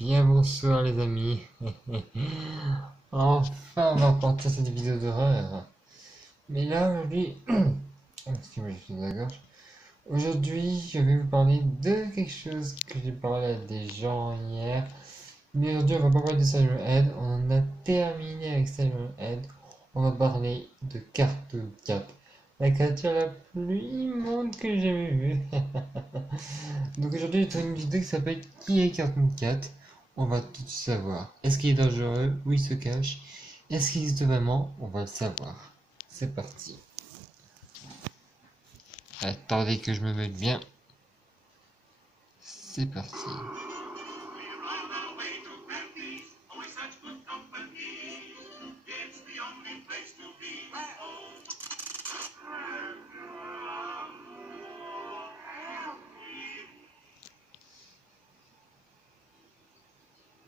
Bien bonsoir les amis. Enfin on va repartir cette vidéo d'horreur. Mais là aujourd'hui, excusez-moi je suis dans la gorge. Aujourd'hui je vais vous parler de quelque chose que j'ai parlé à des gens hier. Mais aujourd'hui on va pas parler de Silent Head. On en a terminé avec Silent Head. On va parler de Cartoon Cat. La créature la plus immonde que j'ai jamais vue. Donc aujourd'hui, j'ai trouvé une vidéo qui s'appelle Qui est Cartoon Cat? On va tout savoir. Est-ce qu'il est dangereux? Où il se cache? Est-ce qu'il existe vraiment? On va le savoir. C'est parti. Attendez que je me mette bien. C'est parti.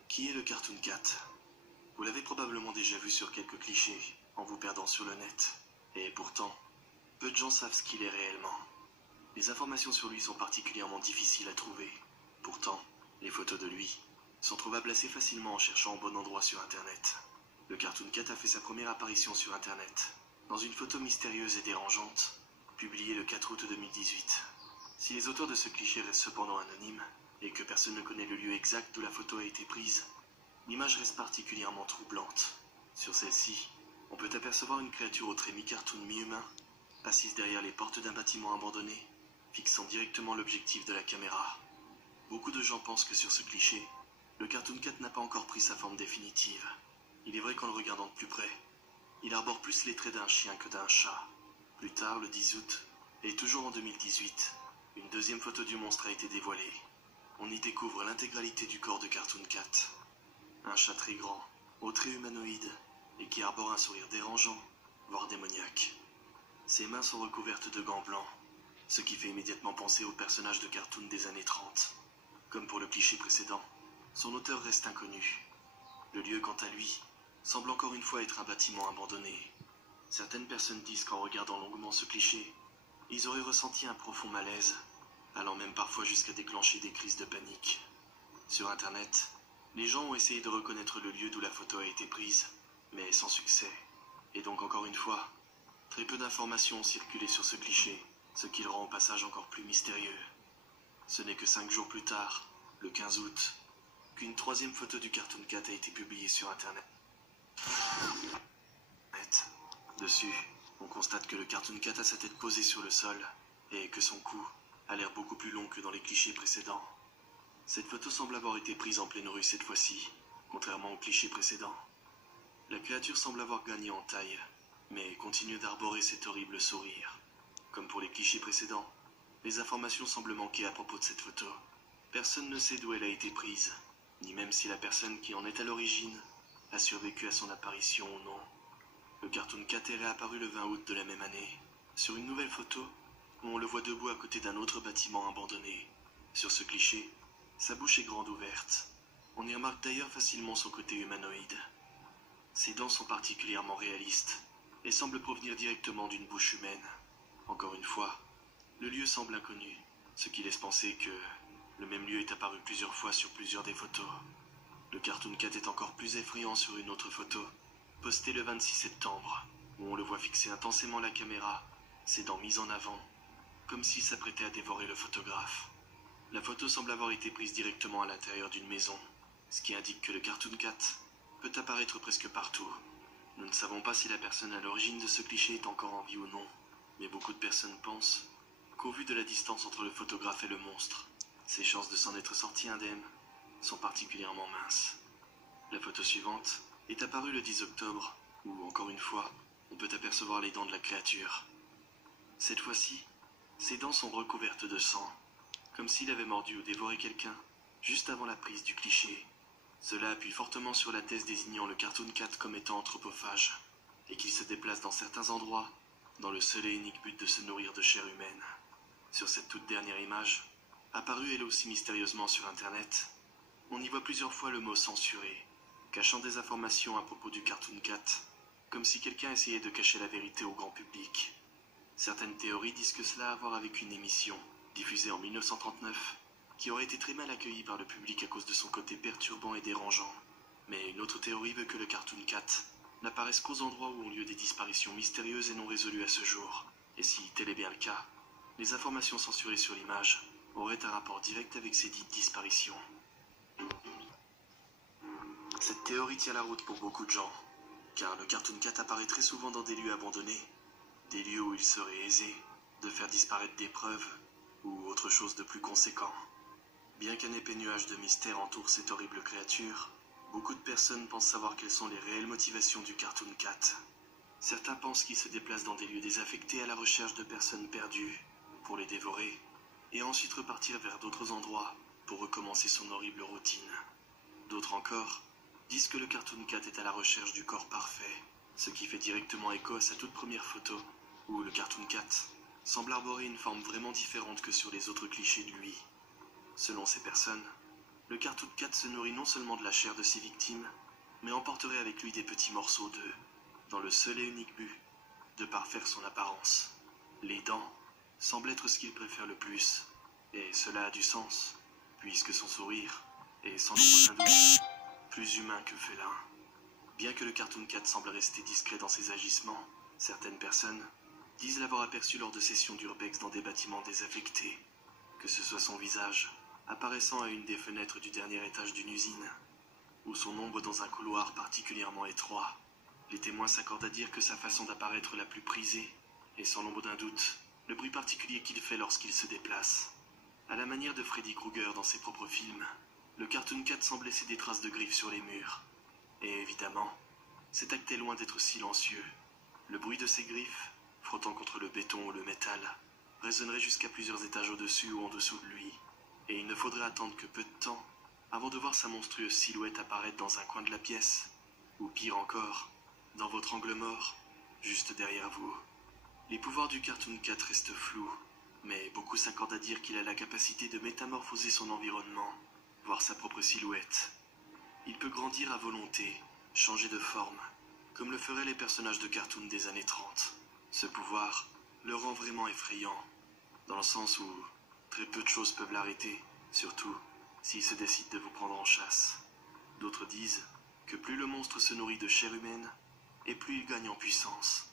Qui est le Cartoon Cat? Vous l'avez probablement déjà vu sur quelques clichés, en vous perdant sur le net. Et pourtant, peu de gens savent ce qu'il est réellement. Les informations sur lui sont particulièrement difficiles à trouver. Pourtant, les photos de lui sont trouvables assez facilement en cherchant au bon endroit sur Internet. Le Cartoon Cat a fait sa première apparition sur Internet, dans une photo mystérieuse et dérangeante, publiée le 4 août 2018. Si les auteurs de ce cliché restent cependant anonymes, et que personne ne connaît le lieu exact d'où la photo a été prise, l'image reste particulièrement troublante. Sur celle-ci, on peut apercevoir une créature aux traits mi-cartoon mi-humain, assise derrière les portes d'un bâtiment abandonné, fixant directement l'objectif de la caméra. Beaucoup de gens pensent que sur ce cliché, le Cartoon Cat n'a pas encore pris sa forme définitive. Il est vrai qu'en le regardant de plus près, il arbore plus les traits d'un chien que d'un chat. Plus tard, le 10 août, et toujours en 2018, une deuxième photo du monstre a été dévoilée. On y découvre l'intégralité du corps de Cartoon Cat. Un chat très grand, aux traits humanoïdes, et qui arbore un sourire dérangeant, voire démoniaque. Ses mains sont recouvertes de gants blancs, ce qui fait immédiatement penser au personnage de cartoon des années 30. Comme pour le cliché précédent, son auteur reste inconnu. Le lieu, quant à lui, semble encore une fois être un bâtiment abandonné. Certaines personnes disent qu'en regardant longuement ce cliché, ils auraient ressenti un profond malaise, allant même parfois jusqu'à déclencher des crises de panique. Sur Internet, les gens ont essayé de reconnaître le lieu d'où la photo a été prise, mais sans succès. Et donc encore une fois, très peu d'informations ont circulé sur ce cliché, ce qui le rend au passage encore plus mystérieux. Ce n'est que 5 jours plus tard, le 15 août, qu'une troisième photo du Cartoon Cat a été publiée sur Internet. Dessus, on constate que le Cartoon Cat a sa tête posée sur le sol, et que son cou a l'air beaucoup plus long que dans les clichés précédents. Cette photo semble avoir été prise en pleine rue cette fois-ci, contrairement au cliché précédent. La créature semble avoir gagné en taille, mais continue d'arborer cet horrible sourire. Comme pour les clichés précédents, les informations semblent manquer à propos de cette photo. Personne ne sait d'où elle a été prise, ni même si la personne qui en est à l'origine a survécu à son apparition ou non. Le Cartoon Cat est réapparu le 20 août de la même année, sur une nouvelle photo où on le voit debout à côté d'un autre bâtiment abandonné. Sur ce cliché, sa bouche est grande ouverte. On y remarque d'ailleurs facilement son côté humanoïde. Ses dents sont particulièrement réalistes et semblent provenir directement d'une bouche humaine. Encore une fois, le lieu semble inconnu, ce qui laisse penser que le même lieu est apparu plusieurs fois sur plusieurs des photos. Le Cartoon Cat est encore plus effrayant sur une autre photo, postée le 26 septembre, où on le voit fixer intensément la caméra, ses dents mises en avant, comme s'il s'apprêtait à dévorer le photographe. La photo semble avoir été prise directement à l'intérieur d'une maison, ce qui indique que le Cartoon Cat peut apparaître presque partout. Nous ne savons pas si la personne à l'origine de ce cliché est encore en vie ou non, mais beaucoup de personnes pensent qu'au vu de la distance entre le photographe et le monstre, ses chances de s'en être sorti indemne sont particulièrement minces. La photo suivante est apparue le 10 octobre, où, encore une fois, on peut apercevoir les dents de la créature. Cette fois-ci, ses dents sont recouvertes de sang, comme s'il avait mordu ou dévoré quelqu'un, juste avant la prise du cliché. Cela appuie fortement sur la thèse désignant le Cartoon Cat comme étant anthropophage, et qu'il se déplace dans certains endroits, dans le seul et unique but de se nourrir de chair humaine. Sur cette toute dernière image, apparue elle aussi mystérieusement sur Internet, on y voit plusieurs fois le mot censuré, cachant des informations à propos du Cartoon Cat, comme si quelqu'un essayait de cacher la vérité au grand public. Certaines théories disent que cela a à voir avec une émission, diffusée en 1939, qui aurait été très mal accueilli par le public à cause de son côté perturbant et dérangeant. Mais une autre théorie veut que le Cartoon Cat n'apparaisse qu'aux endroits où ont lieu des disparitions mystérieuses et non résolues à ce jour. Et si tel est bien le cas, les informations censurées sur l'image auraient un rapport direct avec ces dites disparitions. Cette théorie tient la route pour beaucoup de gens, car le Cartoon Cat apparaît très souvent dans des lieux abandonnés, des lieux où il serait aisé de faire disparaître des preuves ou autre chose de plus conséquent. Bien qu'un épais nuage de mystère entoure cette horrible créature, beaucoup de personnes pensent savoir quelles sont les réelles motivations du Cartoon Cat. Certains pensent qu'il se déplace dans des lieux désaffectés à la recherche de personnes perdues, pour les dévorer, et ensuite repartir vers d'autres endroits pour recommencer son horrible routine. D'autres encore disent que le Cartoon Cat est à la recherche du corps parfait, ce qui fait directement écho à sa toute première photo, où le Cartoon Cat semble arborer une forme vraiment différente que sur les autres clichés de lui. Selon ces personnes, le Cartoon Cat se nourrit non seulement de la chair de ses victimes, mais emporterait avec lui des petits morceaux d'eux, dans le seul et unique but de parfaire son apparence. Les dents semblent être ce qu'il préfère le plus, et cela a du sens, puisque son sourire est sans aucun doute plus humain que félin. Bien que le Cartoon Cat semble rester discret dans ses agissements, certaines personnes disent l'avoir aperçu lors de sessions d'urbex dans des bâtiments désaffectés, que ce soit son visage apparaissant à une des fenêtres du dernier étage d'une usine, ou son ombre dans un couloir particulièrement étroit. Les témoins s'accordent à dire que sa façon d'apparaître la plus prisée est sans l'ombre d'un doute le bruit particulier qu'il fait lorsqu'il se déplace. À la manière de Freddy Krueger dans ses propres films, le Cartoon Cat semble laisser des traces de griffes sur les murs. Et évidemment, cet acte est loin d'être silencieux. Le bruit de ses griffes, frottant contre le béton ou le métal, résonnerait jusqu'à plusieurs étages au-dessus ou en dessous de lui. Et il ne faudrait attendre que peu de temps avant de voir sa monstrueuse silhouette apparaître dans un coin de la pièce, ou pire encore, dans votre angle mort, juste derrière vous. Les pouvoirs du Cartoon Cat restent flous, mais beaucoup s'accordent à dire qu'il a la capacité de métamorphoser son environnement, voire sa propre silhouette. Il peut grandir à volonté, changer de forme, comme le feraient les personnages de cartoon des années 30. Ce pouvoir le rend vraiment effrayant, dans le sens où très peu de choses peuvent l'arrêter, surtout s'il se décide de vous prendre en chasse. D'autres disent que plus le monstre se nourrit de chair humaine, et plus il gagne en puissance.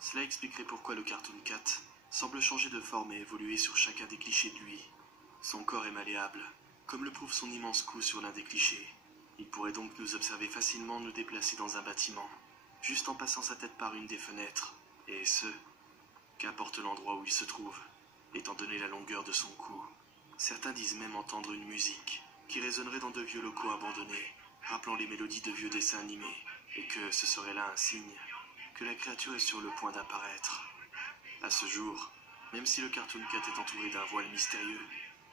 Cela expliquerait pourquoi le Cartoon Cat semble changer de forme et évoluer sur chacun des clichés de lui. Son corps est malléable, comme le prouve son immense cou sur l'un des clichés. Il pourrait donc nous observer facilement nous déplacer dans un bâtiment, juste en passant sa tête par une des fenêtres, et ce, qu'importe l'endroit où il se trouve, étant donné la longueur de son cou. Certains disent même entendre une musique qui résonnerait dans de vieux locaux abandonnés, rappelant les mélodies de vieux dessins animés, et que ce serait là un signe que la créature est sur le point d'apparaître. À ce jour, même si le Cartoon Cat est entouré d'un voile mystérieux,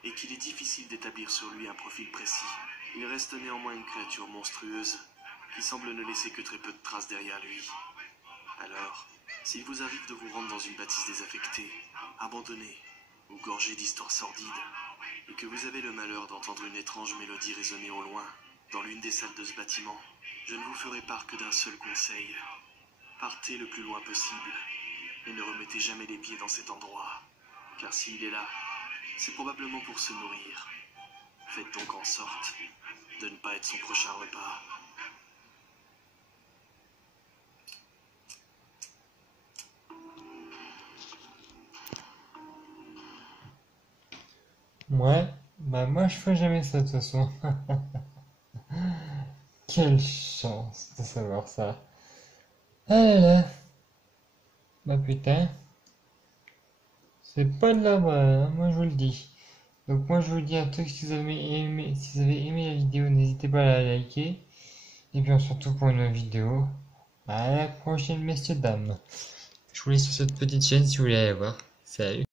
et qu'il est difficile d'établir sur lui un profil précis, il reste néanmoins une créature monstrueuse qui semble ne laisser que très peu de traces derrière lui. Alors, s'il vous arrive de vous rendre dans une bâtisse désaffectée, abandonnée ou gorgée d'histoires sordides, et que vous avez le malheur d'entendre une étrange mélodie résonner au loin, dans l'une des salles de ce bâtiment, je ne vous ferai part que d'un seul conseil. Partez le plus loin possible, et ne remettez jamais les pieds dans cet endroit, car s'il est là, c'est probablement pour se nourrir. Faites donc en sorte de ne pas être son prochain repas. Ouais, bah moi je ferai jamais ça de toute façon. Quelle chance de savoir ça. Ah là là, bah putain, c'est pas de là-bas, hein, moi je vous le dis. Donc moi je vous dis un truc, si vous avez aimé la vidéo, n'hésitez pas à la liker. Et bien surtout pour une nouvelle vidéo. À la prochaine messieurs dames. Je vous laisse sur cette petite chaîne si vous voulez aller voir. Salut.